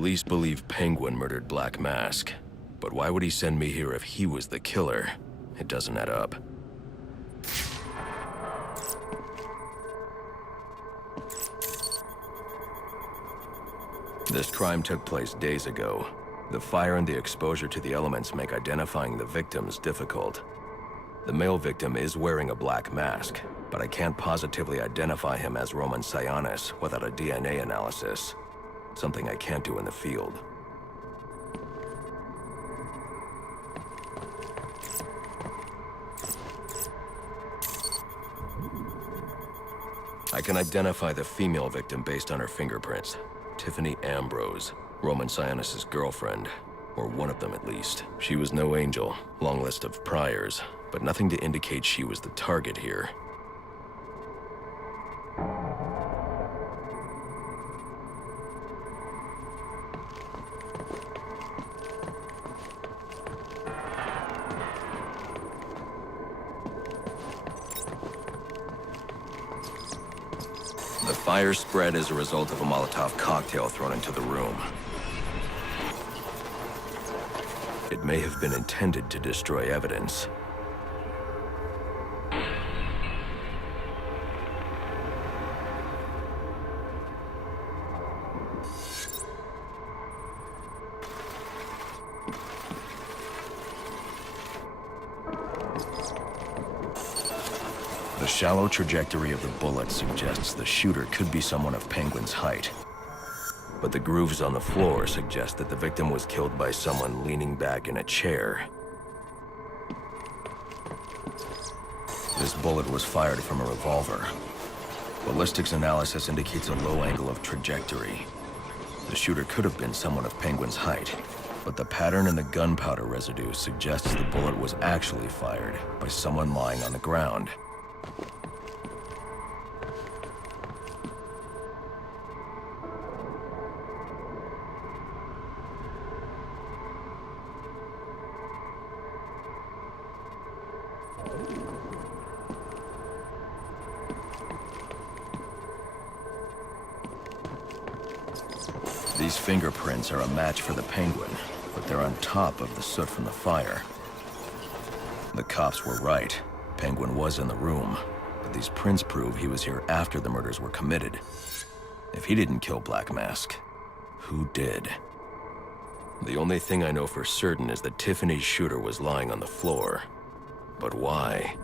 Police believe Penguin murdered Black Mask, but why would he send me here if he was the killer? It doesn't add up. This crime took place days ago. The fire and the exposure to the elements make identifying the victims difficult. The male victim is wearing a black mask, but I can't positively identify him as Roman Sionis without a DNA analysis. Something I can't do in the field. I can identify the female victim based on her fingerprints. Tiffany Ambrose, Roman Sionis' girlfriend, or one of them at least. She was no angel, long list of priors, but nothing to indicate she was the target here. The fire spread as a result of a Molotov cocktail thrown into the room. It may have been intended to destroy evidence. The shallow trajectory of the bullet suggests the shooter could be someone of Penguin's height. But the grooves on the floor suggest that the victim was killed by someone leaning back in a chair. This bullet was fired from a revolver. Ballistics analysis indicates a low angle of trajectory. The shooter could have been someone of Penguin's height, but the pattern in the gunpowder residue suggests the bullet was actually fired by someone lying on the ground. These fingerprints are a match for the Penguin, but they're on top of the soot from the fire. The cops were right. Penguin was in the room, but these prints prove he was here after the murders were committed. If he didn't kill Black Mask, who did? The only thing I know for certain is that Tiffany's shooter was lying on the floor. But why?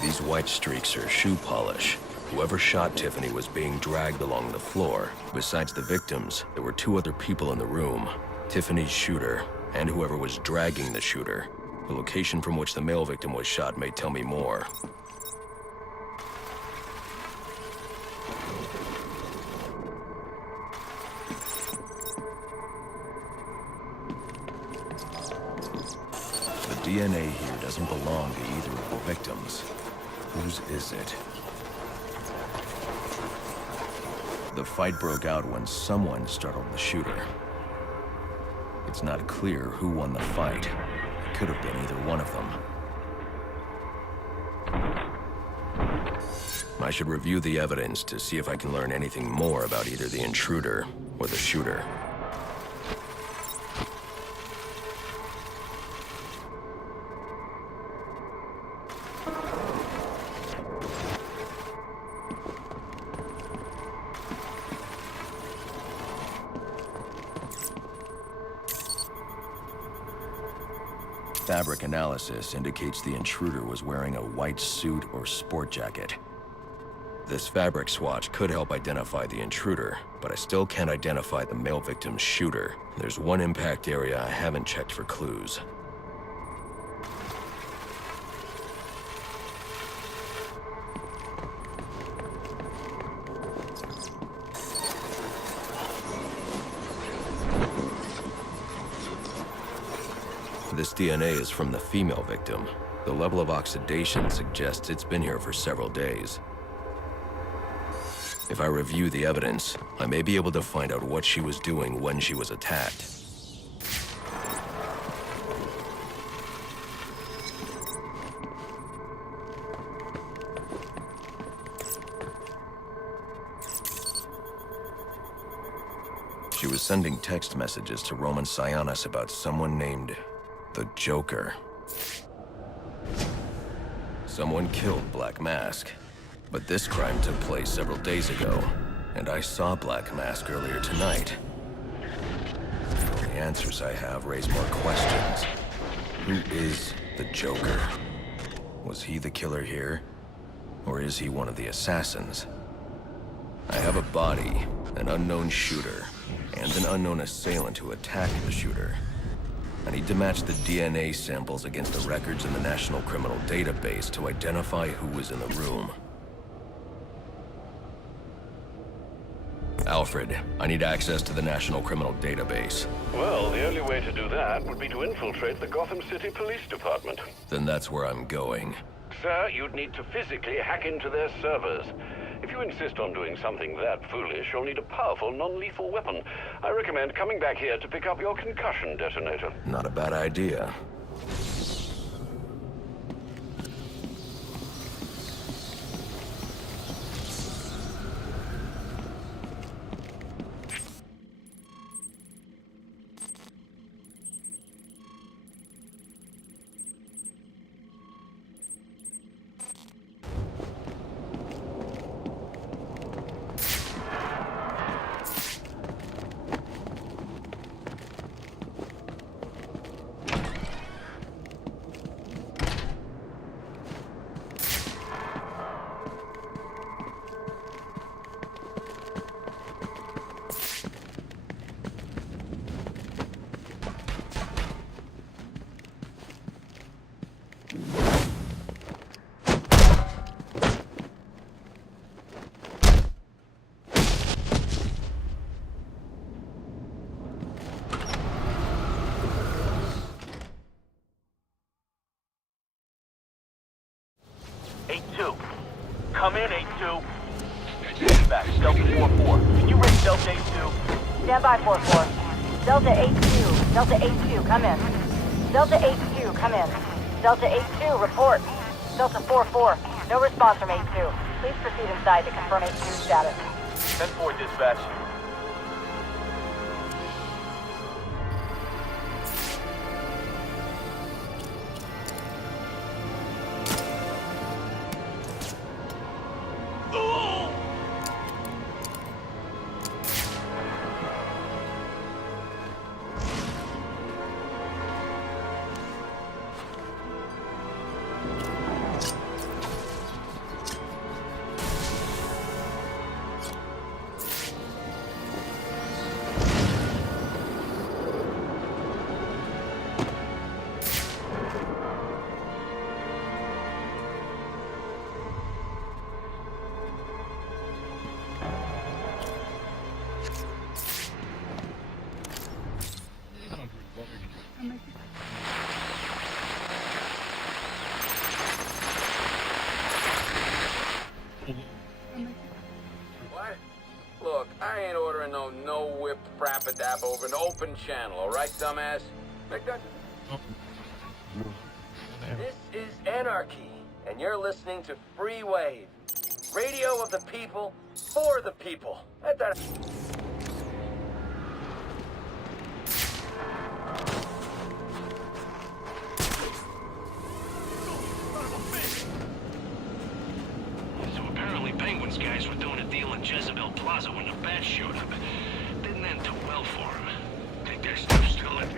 These white streaks are shoe polish. Whoever shot Tiffany was being dragged along the floor. Besides the victims, there were two other people in the room. Tiffany's shooter, and whoever was dragging the shooter. The location from which the male victim was shot may tell me more. The DNA here doesn't belong to either of the victims. Whose is it? The fight broke out when someone startled the shooter. It's not clear who won the fight. It could have been either one of them. I should review the evidence to see if I can learn anything more about either the intruder or the shooter. Fabric analysis indicates the intruder was wearing a white suit or sport jacket. This fabric swatch could help identify the intruder, but I still can't identify the male victim's shooter. There's one impact area I haven't checked for clues. This DNA is from the female victim. The level of oxidation suggests it's been here for several days. If I review the evidence, I may be able to find out what she was doing when she was attacked. She was sending text messages to Roman Sionis about someone named the Joker. Someone killed Black Mask, but this crime took place several days ago, and I saw Black Mask earlier tonight. The only answers I have raise more questions. Who is the Joker? Was he the killer here? Or is he one of the assassins? I have a body, an unknown shooter, and an unknown assailant who attacked the shooter. I need to match the DNA samples against the records in the National Criminal Database to identify who was in the room. Alfred, I need access to the National Criminal Database. Well, the only way to do that would be to infiltrate the Gotham City Police Department. Then that's where I'm going. Sir, you'd need to physically hack into their servers. If you insist on doing something that foolish, you'll need a powerful, non-lethal weapon. I recommend coming back here to pick up your concussion detonator. Not a bad idea. Come in, 8-2. Dispatch, Delta 4-4. Can you reach Delta 8-2? Stand by, 4-4. Delta 8-2. Delta 8-2, come in. Delta 8-2, come in. Delta 8-2, report. Delta 4-4, no response from 8-2. Please proceed inside to confirm 8-2 status. 10-4, dispatch. What? Look, I ain't ordering no whipped frappadap over an open channel, alright, dumbass? Victor? This is Anarchy, and you're listening to Free Wave. Radio of the people, for the people. Let that... So apparently Penguin's guys were doing a deal in Jezebel Plaza when the bats showed up. Didn't end too well for him. Think their stuff's still in.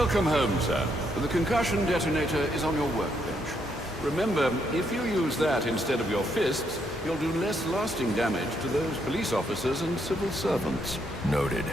Welcome home, sir. The concussion detonator is on your workbench. Remember, if you use that instead of your fists, you'll do less lasting damage to those police officers and civil servants. Noted.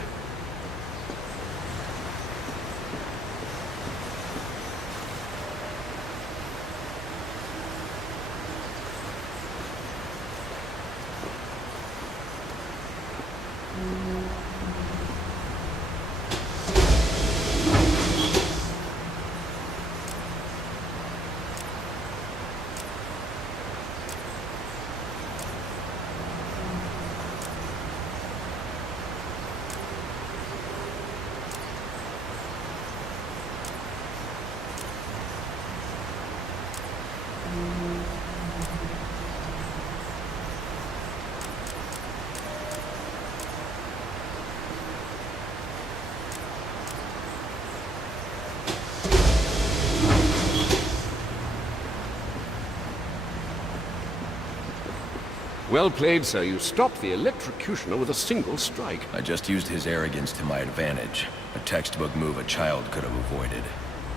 Well played, sir. You stopped the electrocutioner with a single strike. I just used his arrogance to my advantage. A textbook move a child could have avoided.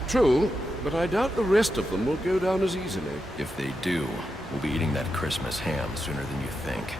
True, but I doubt the rest of them will go down as easily. If they do, we'll be eating that Christmas ham sooner than you think.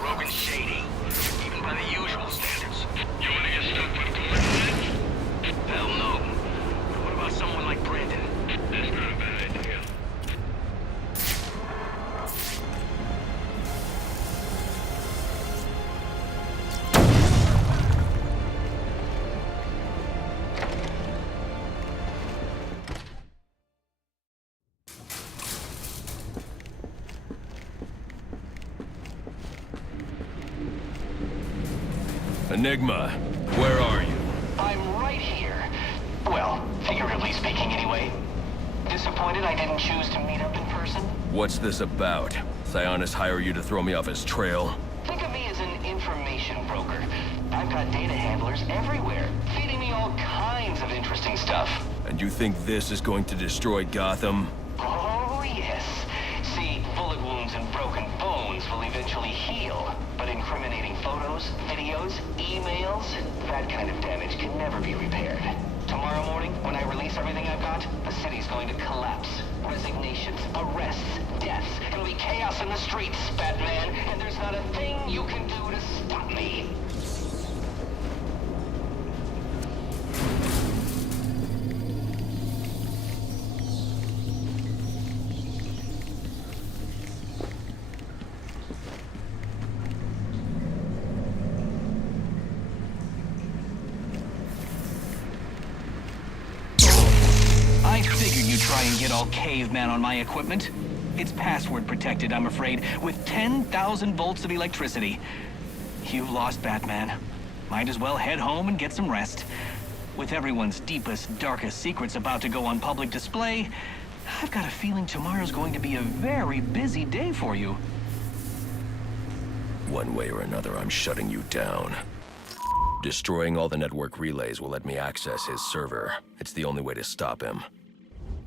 Rogan's shady, even by the usual standards. Enigma, where are you? I'm right here. Well, figuratively speaking anyway. Disappointed I didn't choose to meet up in person? What's this about? Sionis hire you to throw me off his trail? Think of me as an information broker. I've got data handlers everywhere, feeding me all kinds of interesting stuff. And you think this is going to destroy Gotham? Oh, yes. See, bullet wounds and broken bones will eventually heal. But incriminating photos, videos, emails, that kind of damage can never be repaired. Tomorrow morning, when I release everything I've got, the city's going to collapse. Resignations, arrests, deaths. It'll be chaos in the streets, Batman, and there's not a thing you can do to stop me. I figured you'd try and get all caveman on my equipment. It's password protected, I'm afraid, with 10,000 volts of electricity. You've lost, Batman. Might as well head home and get some rest. With everyone's deepest, darkest secrets about to go on public display, I've got a feeling tomorrow's going to be a very busy day for you. One way or another, I'm shutting you down. Destroying all the network relays will let me access his server. It's the only way to stop him.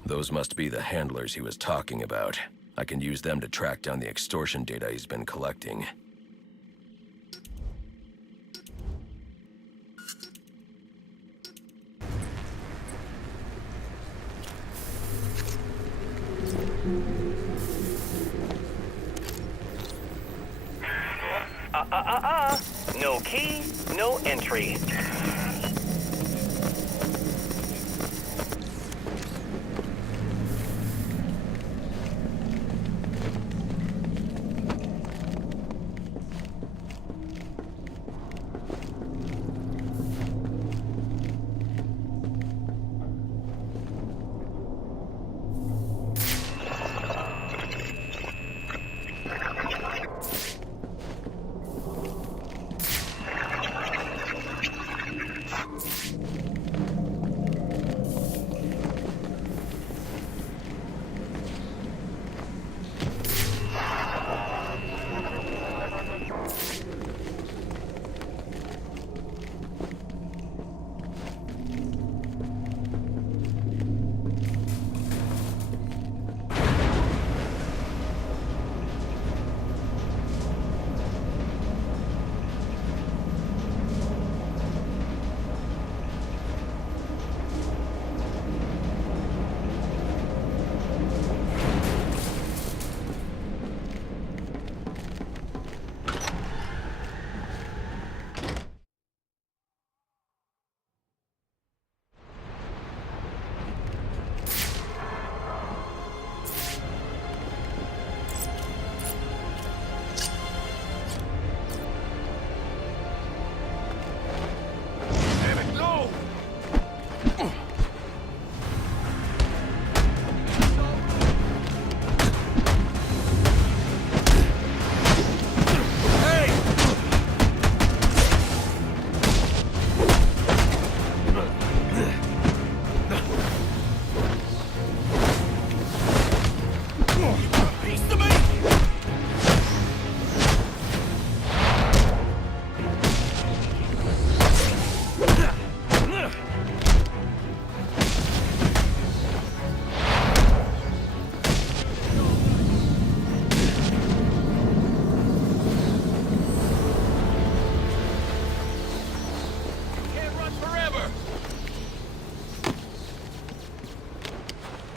Those must be the handlers he was talking about. I can use them to track down the extortion data he's been collecting. No key, no entry.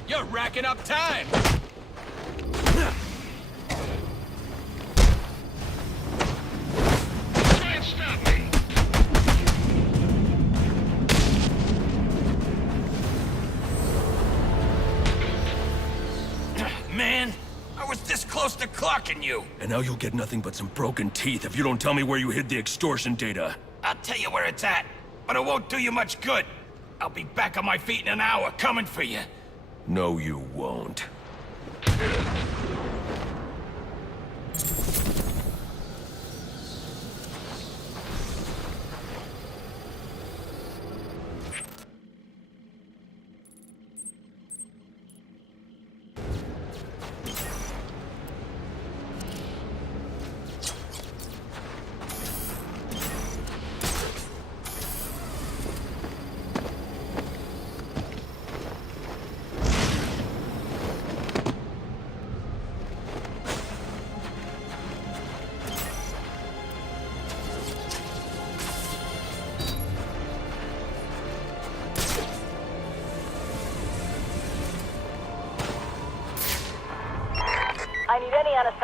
You're racking up time! Try and stop me. Man, I was this close to clocking you! And now you'll get nothing but some broken teeth if you don't tell me where you hid the extortion data. I'll tell you where it's at, but it won't do you much good. I'll be back on my feet in an hour, coming for you. No, you won't.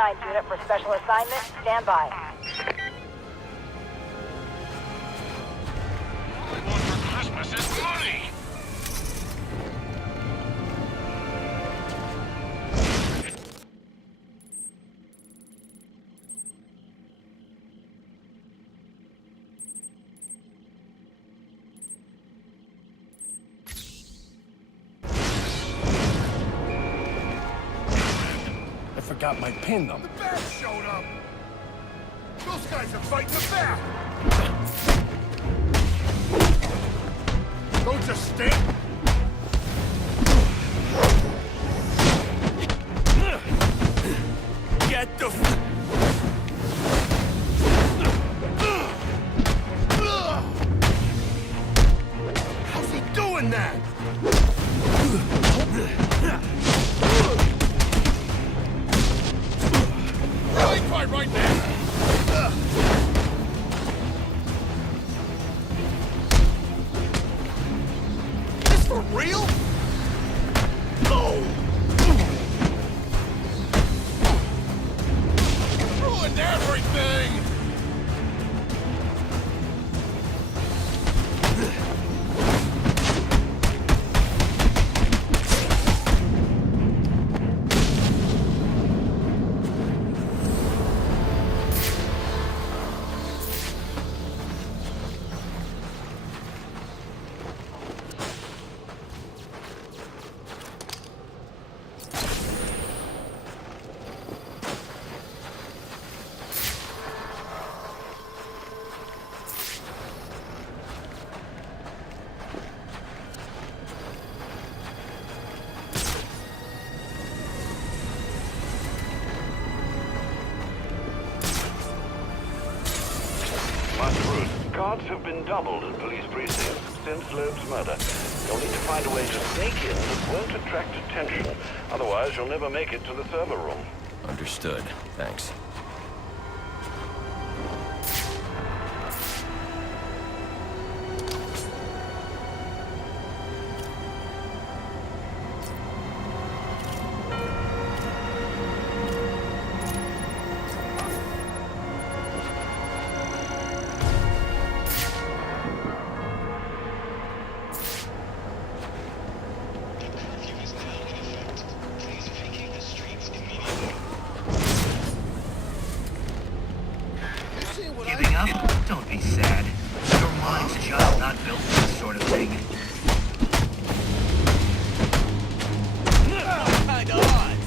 9 unit for special assignment. Stand by. All I want for Christmas is money! I forgot my pin number. The bat showed up! Those guys are fighting the bat! Don't just stand... Get the How's he doing that? Really fight right there! This for real? Ruined everything! Guards have been doubled at police precincts since Loeb's murder. You'll need to find a way to sneak in that won't attract attention. Otherwise, you'll never make it to the server room. Understood. Thanks. Giving up? Don't be sad. Your mind's just not built for this sort of thing. kind of odds.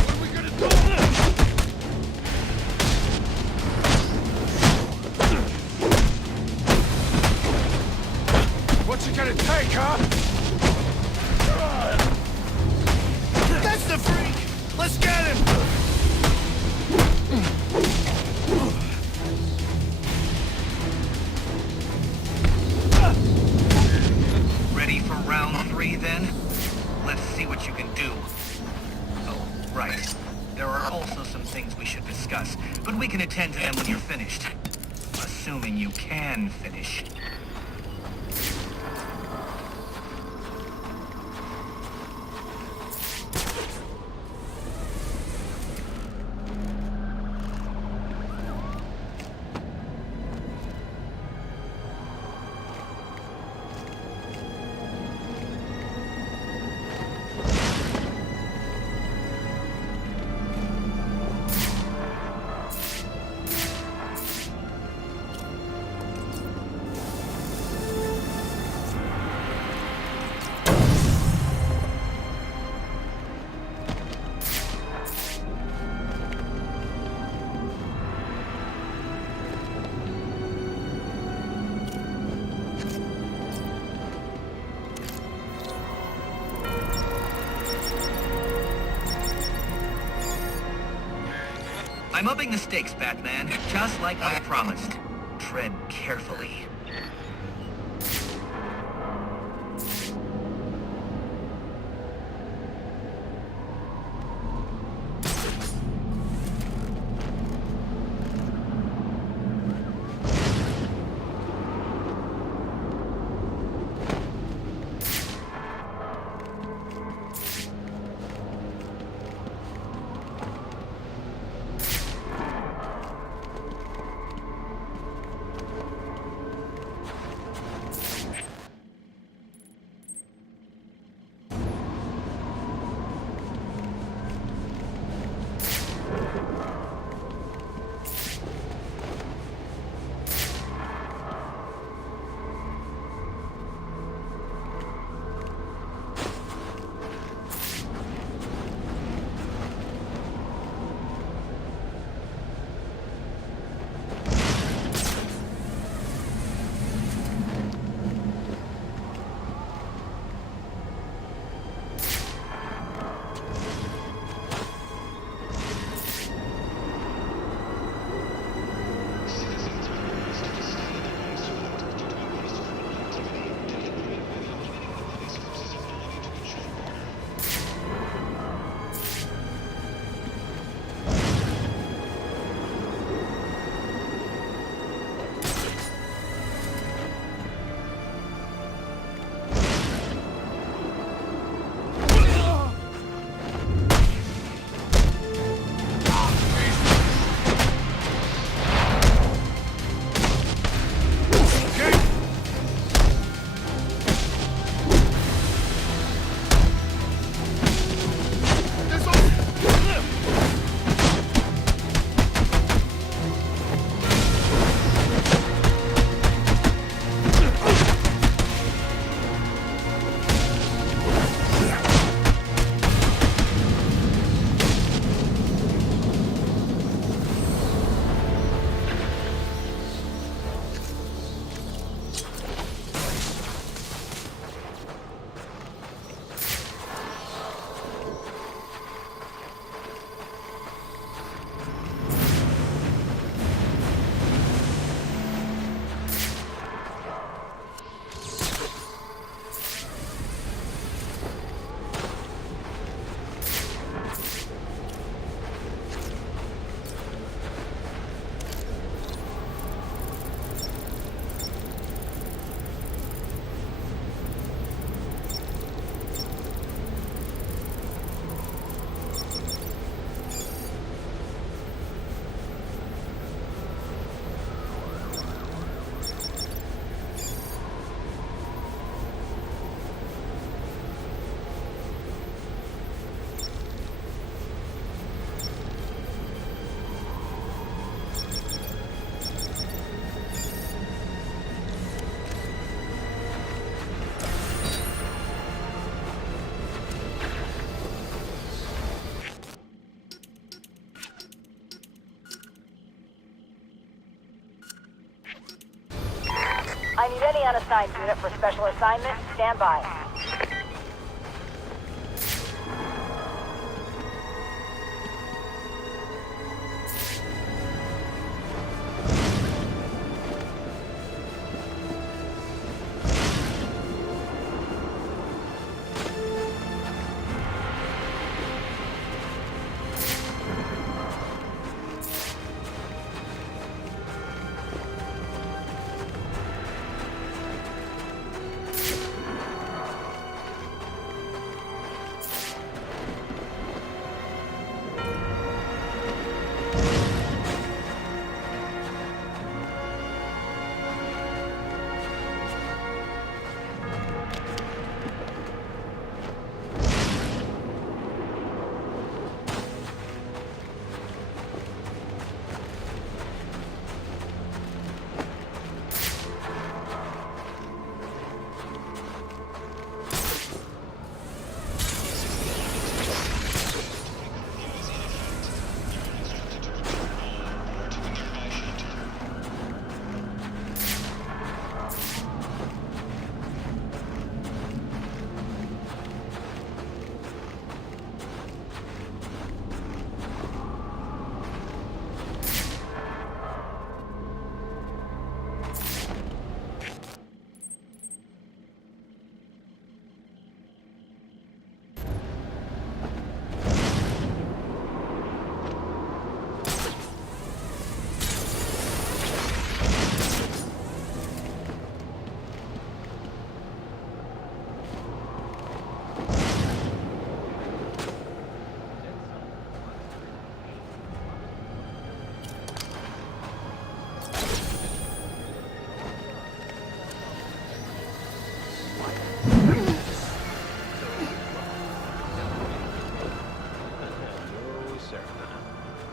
What are we gonna do? What's it gonna take, huh? That's the freak! Let's get him! Ready for round 3 then? Let's see what you can do. Oh, right. There are also some things we should discuss, but we can attend to them when you're finished. Assuming you can finish. I'm upping the stakes, Batman, just like I promised. Tread carefully. I need any unassigned unit for special assignment. Stand by.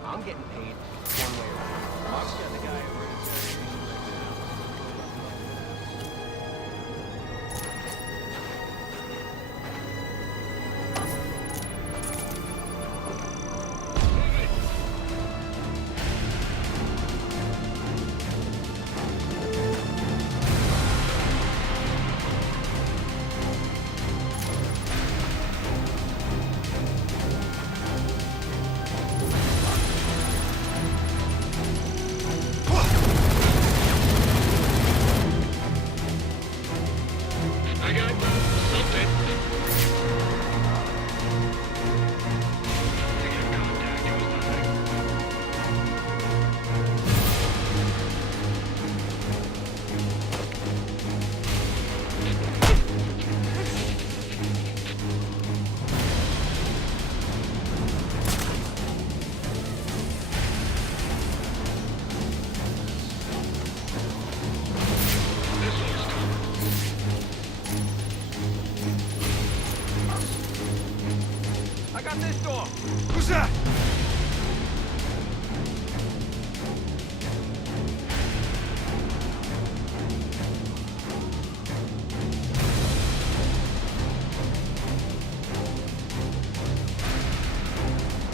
I'm getting paid one way or another. Mark's got the guy over at his I got this door. Who's that?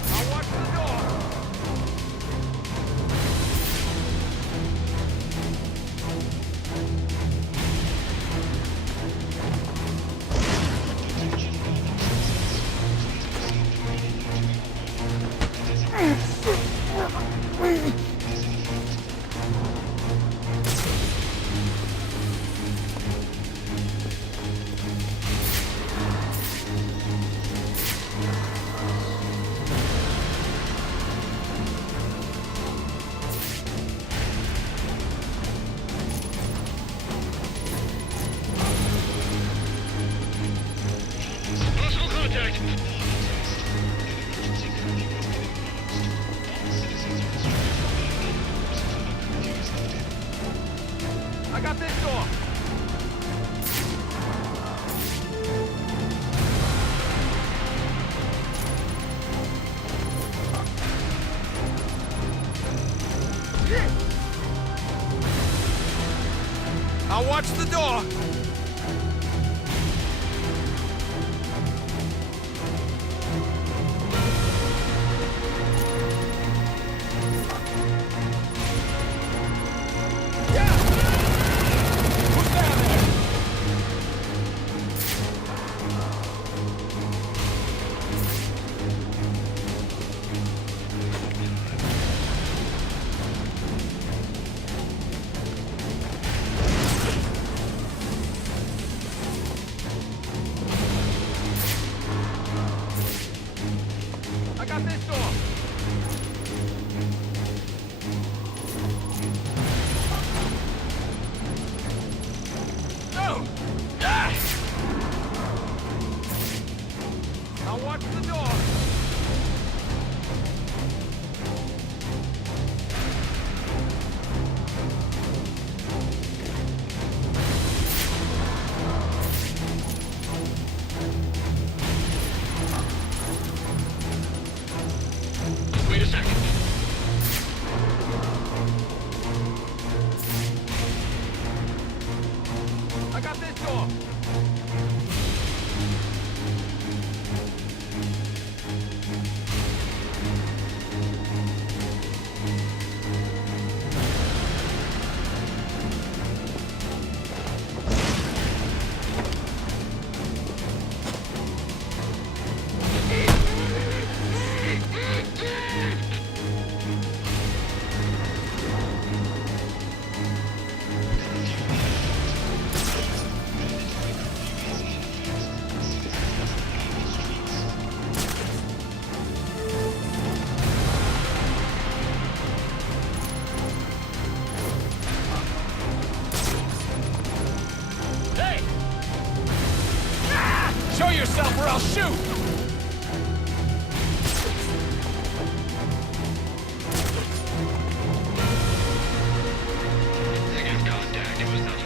I'll watch the door. Possible contact. I got this door. I'll watch the door. Who's got this door. No! Ah! Now watch the door. Wait a second. I got this door. Hey! Show yourself or I'll shoot! Negative contact. It was nothing.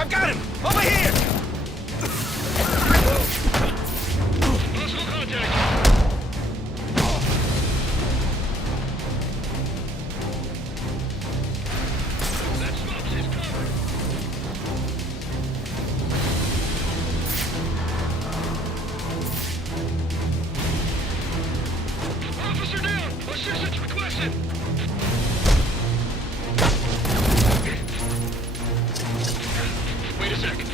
I've got him! Over here! Possible contact. That smoke's his cover. Officer down! Assistance requested! Wait a second.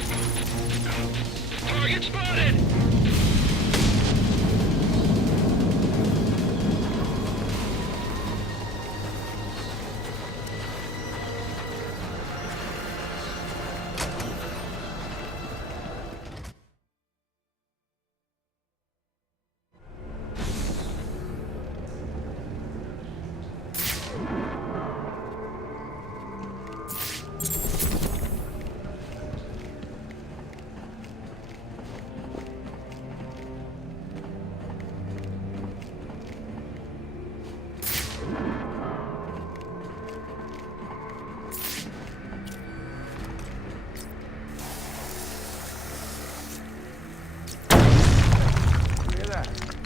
Target spotted!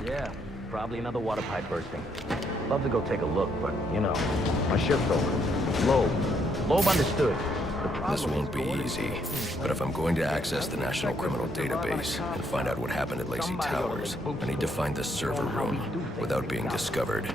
Yeah, probably another water pipe bursting. Love to go take a look, but, you know, my shift's over. Loeb understood. This won't be easy, but if I'm going to access the National Criminal Database and find out what happened at Lacey Towers, I need to find the server room without being discovered.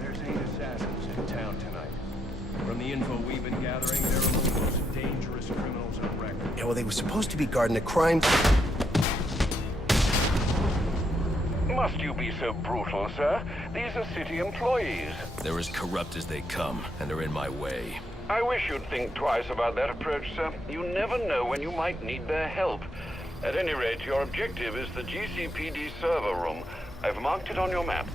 There's 8 assassins in town tonight. From the info we've been gathering, they're among the most dangerous criminals on record. Yeah, well, they were supposed to be guarding a crime... Must you be so brutal, sir? These are city employees. They're as corrupt as they come, and they're in my way. I wish you'd think twice about that approach, sir. You never know when you might need their help. At any rate, your objective is the GCPD server room. I've marked it on your map.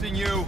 chasing you!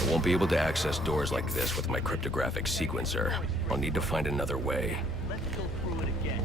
I won't be able to access doors like this with my cryptographic sequencer. I'll need to find another way. Let's go through it again.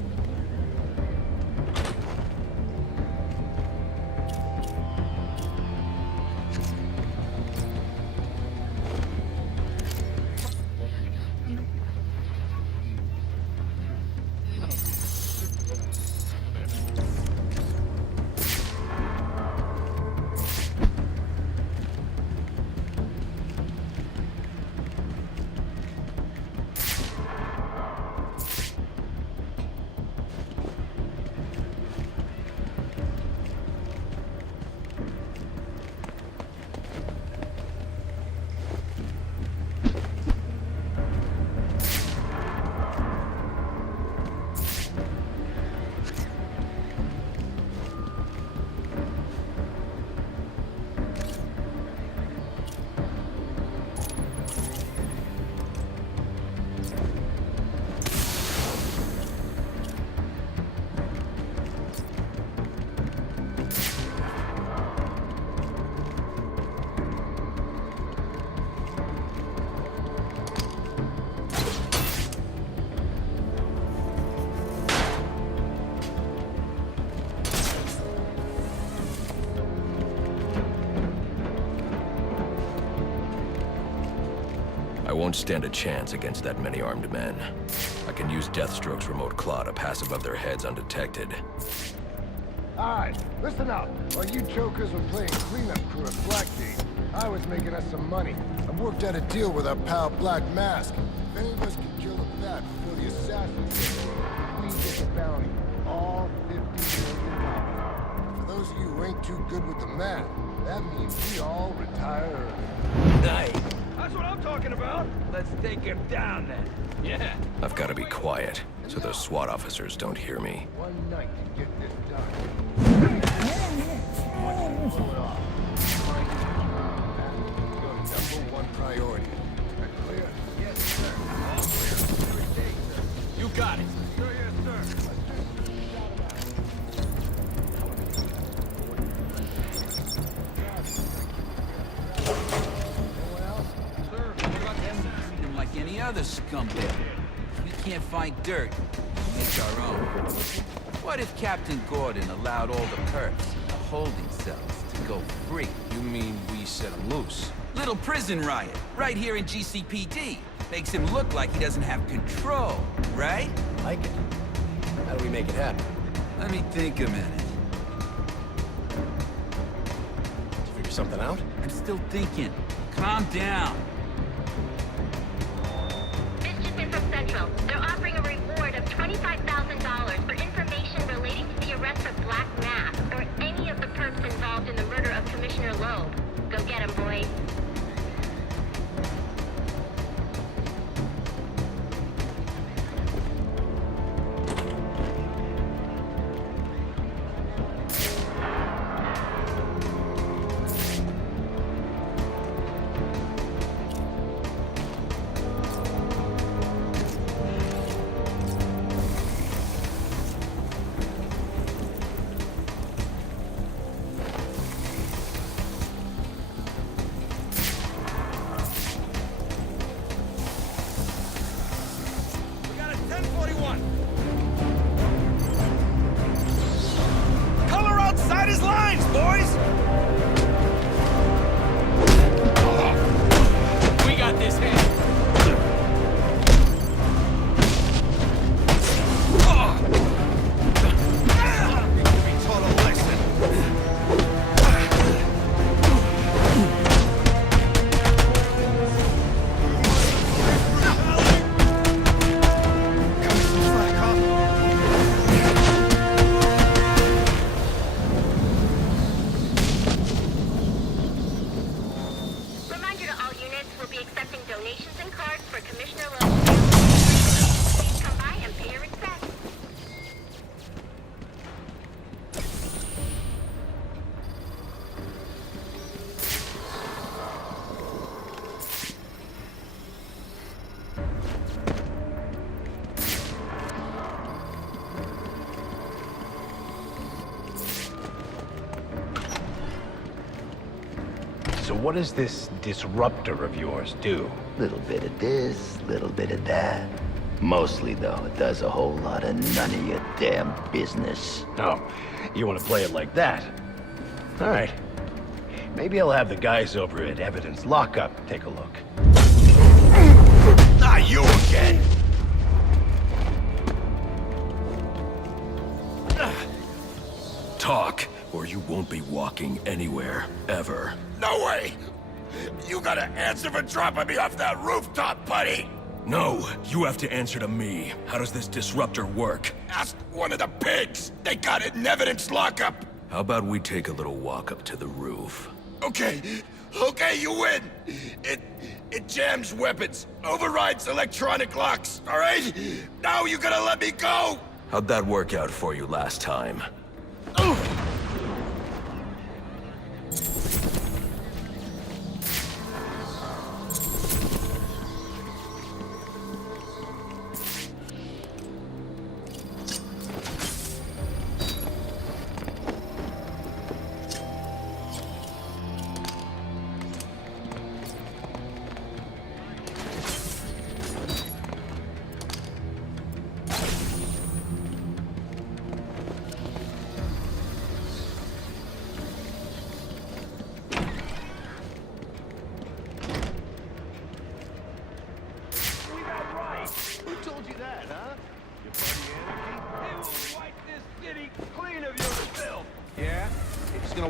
I won't stand a chance against that many armed men. I can use Deathstroke's remote claw to pass above their heads undetected. Alright, listen up. While you jokers were playing cleanup crew at Blackgate, I was making us some money. I worked out a deal with our pal Black Mask. If any of us can kill the bat before the assassins get here, we get the bounty. All $50 million. For those of you who ain't too good with the math, that means we all retire early. Nice! That's what I'm talking about! Let's take him down then. Yeah. I've got to be quiet, so those SWAT officers don't hear me. One night to get this done. Pull it off. Your #1 priority. That clear? Yes, sir. All clear. You got it. Sure, yes, sir. Like any other scumbag. We can't find dirt. We make our own. What if Captain Gordon allowed all the perps in the holding cells to go free? You mean we set him loose? Little prison riot, right here in GCPD. Makes him look like he doesn't have control, right? Like it. How do we make it happen? Let me think a minute. Did you figure something out? I'm still thinking. Calm down. From Central. They're offering a reward of $25,000 for information relating to the arrest of Black Mask or any of the perps involved in the murder of Commissioner Loeb. Go get him, boys. what does this disruptor of yours do? Little bit of this, little bit of that. Mostly, though, it does a whole lot of none of your damn business. Oh, you want to play it like that? All right. Maybe I'll have the guys over at Evidence Lockup take a look. Not you again! Talk, or you won't be walking anywhere, ever. No way! You gotta answer for dropping me off that rooftop, buddy! No, you have to answer to me. How does this disruptor work? Ask one of the pigs! They got it in Evidence Lockup! How about we take a little walk up to the roof? Okay, you win! It jams weapons, overrides electronic locks, alright? Now you gotta let me go! How'd that work out for you last time?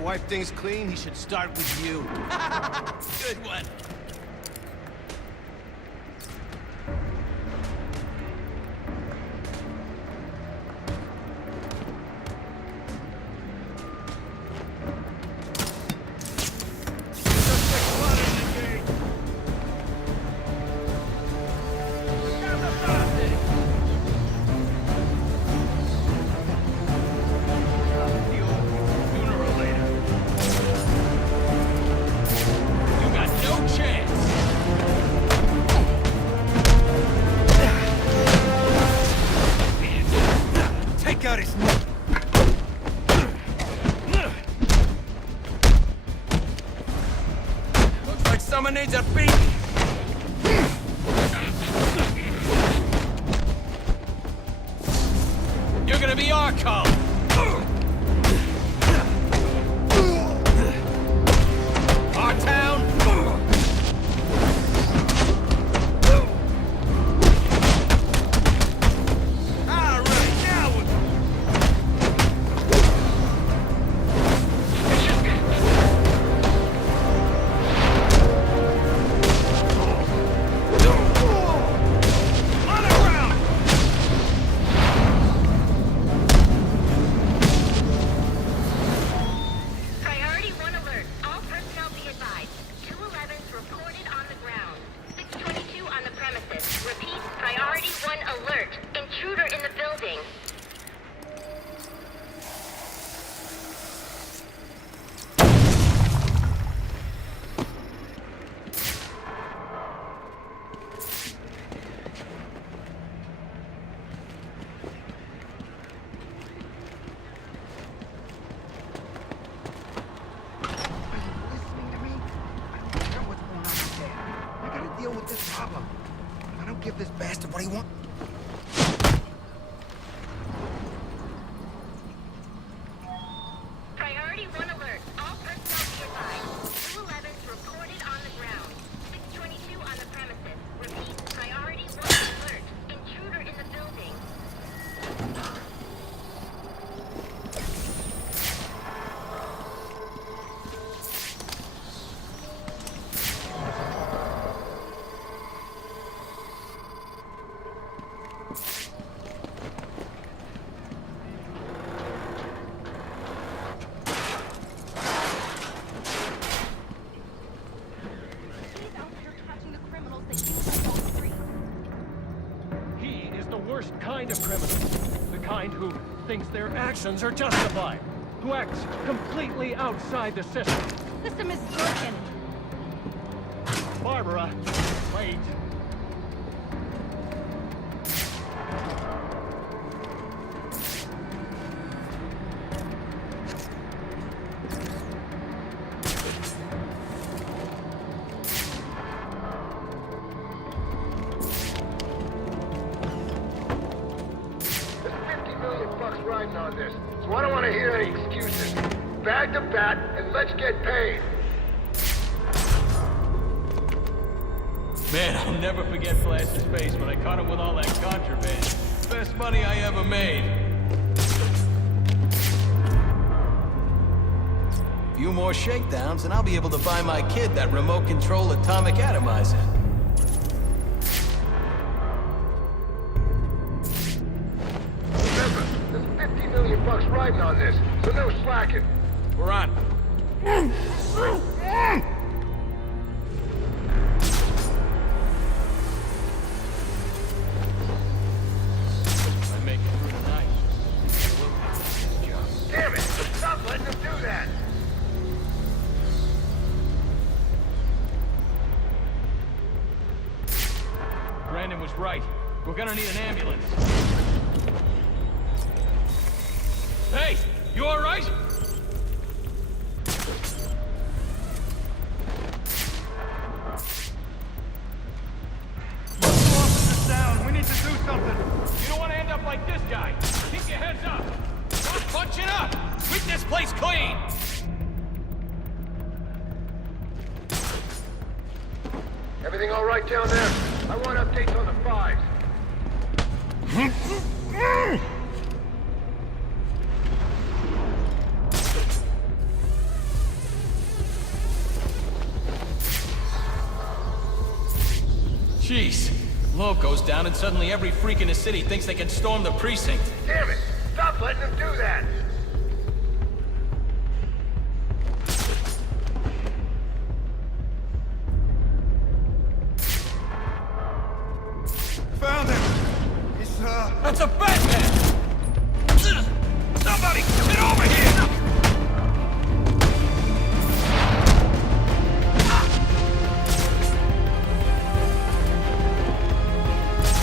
Wipe things clean, he should start with you. Good one. Someone needs a beat. You're gonna be Arkham. Our town. All right, now Give this bastard what he wants. Priority 1 alert. All personnel be advised. 211's reported on the ground. 622 on the premises. Repeat, priority 1 alert. Intruder in the building. Worst kind of criminal. The kind who thinks their actions are justified. Who acts completely outside the system. System is broken. Barbara, wait. on this, so I don't want to hear any excuses. Bag the bat and let's get paid. Man, I'll never forget Flash's face when I caught him with all that contraband. Best money I ever made. Few more shakedowns, and I'll be able to buy my kid that remote control atomic atomizer. Remember, there's $50 million riding on this, so no slacking. We're on. I make it through tonight. Damn it! Stop letting them do that! Brandon was right. We're gonna need an ambulance. Hey! You alright? Officers down! We need to do something! You don't want to end up like this guy! Keep your heads up! Stop bunching up! Sweep this place clean! Everything all right down there? I want updates on the fives. Jeez. Loeb goes down and suddenly every freak in the city thinks they can storm the precinct. Damn it! Stop letting them do that! Found him! He's, That's a Batman! Somebody, get over here!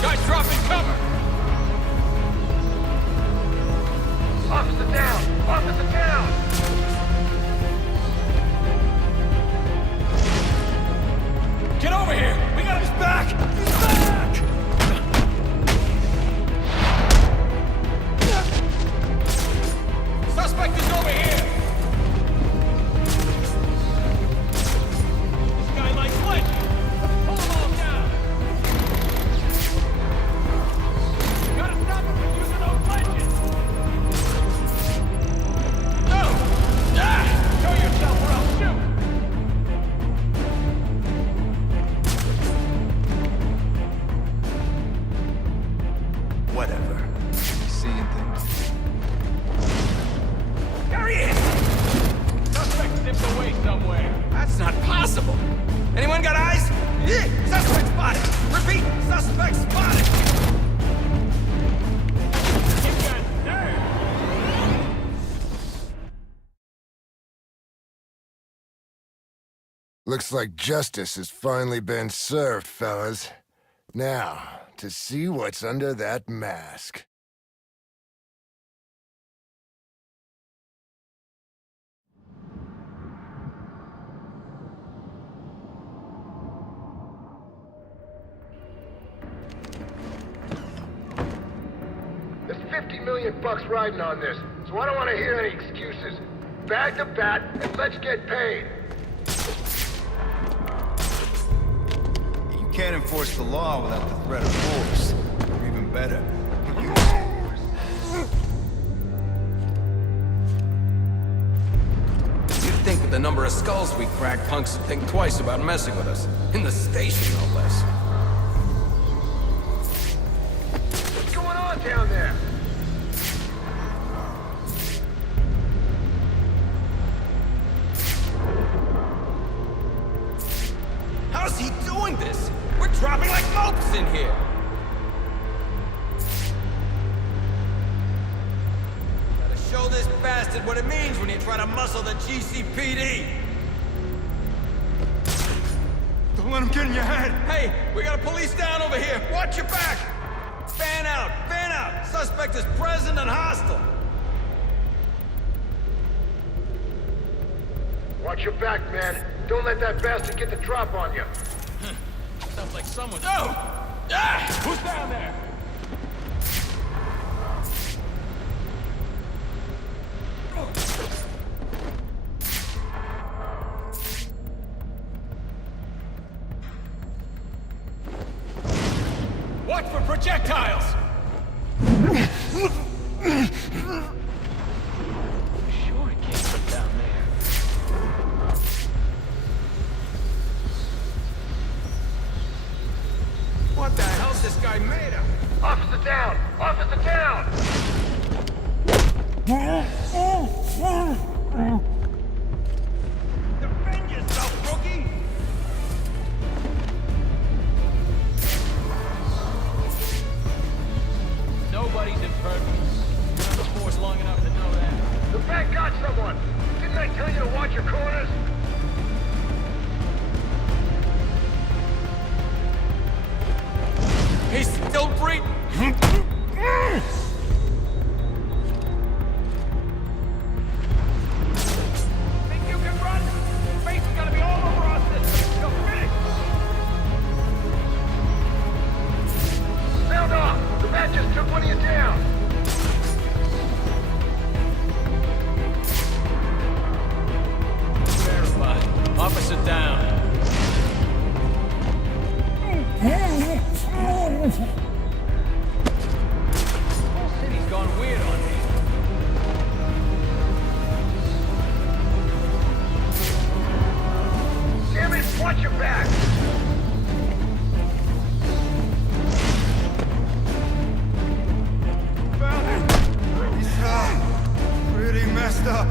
Guys, dropping cover! Officer down! Officer down! Get over here! We got his back! He's back! Suspect is over here! This guy likes legend! Pull him all down! You gotta stop him from using those legends! No! Ah! Show yourself or I'll shoot! Whatever. Seeing things. There he is! Suspect zipped away somewhere. That's not possible. Anyone got eyes? Yeah, suspect spotted. Repeat, suspect spotted. You got nerve! Looks like justice has finally been served, fellas. Now, to see what's under that mask. There's $50 million riding on this, so I don't want to hear any excuses. Bag the bat and let's get paid. You can't enforce the law without the threat of force. Or even better. You'd think with the number of skulls we cracked, punks would think twice about messing with us. In the station, no less. What's going on down there? How's he doing this? We're dropping like mopes in here. Gotta show this bastard what it means when you try to muscle the GCPD. Don't let him get in your head! Hey, we got a police down over here. Watch your back. Fan out, fan out. Suspect is present and hostile. Watch your back, man. Don't let that bastard get the drop on you. Sounds like someone's... Oh! Ah! Who's down there? Watch for projectiles! Sure it came from down there. What the hell's this guy made of? Officer down! Officer down! Defend yourself, rookie! Nobody's impervious. Been on the force long enough to know that. The bank got someone! Didn't I tell you to watch your corners? He's still breathing! Think you can run? Face is gonna be all over our system. You're finished! Sound off! The bat just took one of you down! Verified. Officer down. Whole city's gone weird on me. Damn it! Watch your back! He's pretty messed up.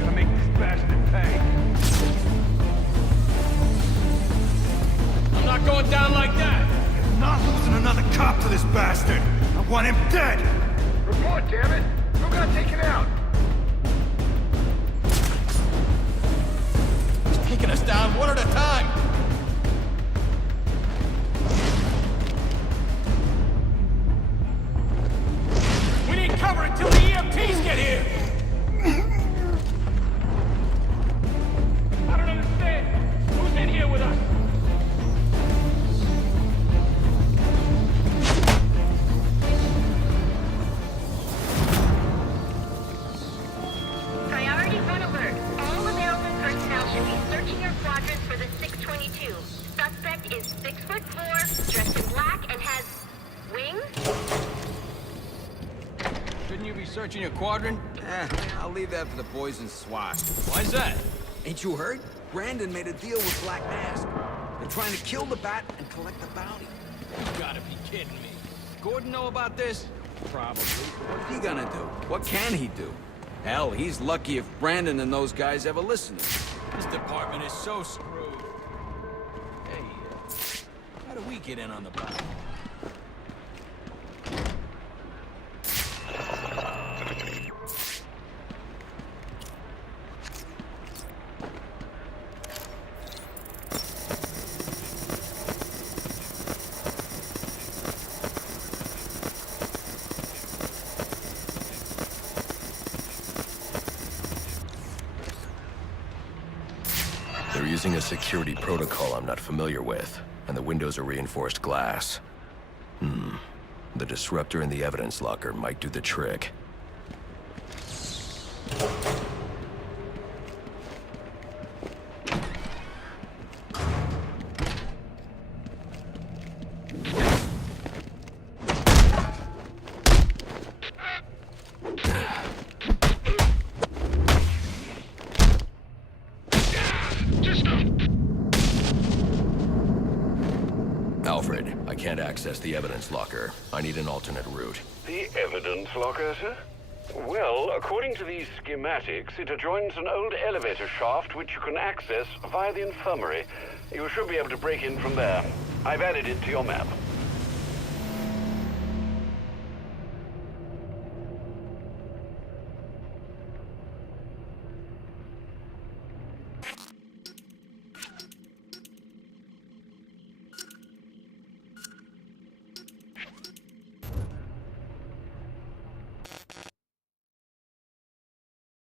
Gonna make this bastard pay. I'm not going down like that! Not losing another cop to this bastard. I want him dead. Report, damn it! Who got taken out? He's taking us down one at a time! We need cover until the EMTs get here! I don't understand! Who's in here with us? Priority run alert. All available personnel should be searching your quadrants for the 622. Suspect is 6'4", dressed in black, and has wings? Shouldn't you be searching your quadrant? I'll leave that for the boys in SWAT. Why's that? Ain't you heard? Brandon made a deal with Black Mask. They're trying to kill the Bat and collect the bounty. You gotta be kidding me. Gordon know about this? Probably. What's he gonna do? What can he do? Hell, he's lucky if Brandon and those guys ever listen to him. This department is so screwed. Hey, how do we get in on the bounty? They're using a security protocol I'm not familiar with, and the windows are reinforced glass. The disruptor in the evidence locker might do the trick. Alfred, I can't access the evidence locker. I need an alternate route. The evidence locker, sir? Well, according to these schematics, it adjoins an old elevator shaft which you can access via the infirmary. You should be able to break in from there. I've added it to your map.